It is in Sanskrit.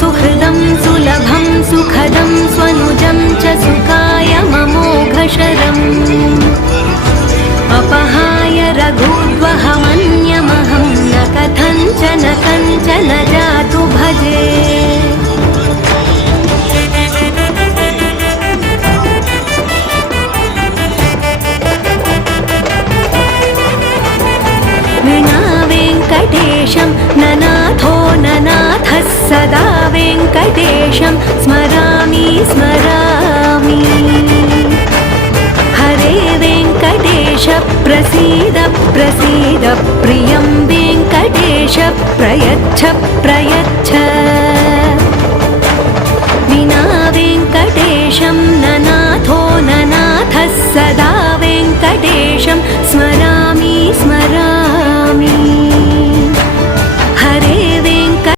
सुहृदं सुलभं सुखदं स्वनुजं च सुखाय ममोघशरम् अपहाय रघुद्वहमन्यमहं न कथञ्चन कञ्चन जातु भजे वेङ्कटेशं ननाथो ननाथः सदा वेङ्कटेशं स्मरामि स्मरामि हरे वेङ्कटेश प्रसीद प्रसीद प्रियं वेङ्कटेश प्रयच्छ प्रयच्छ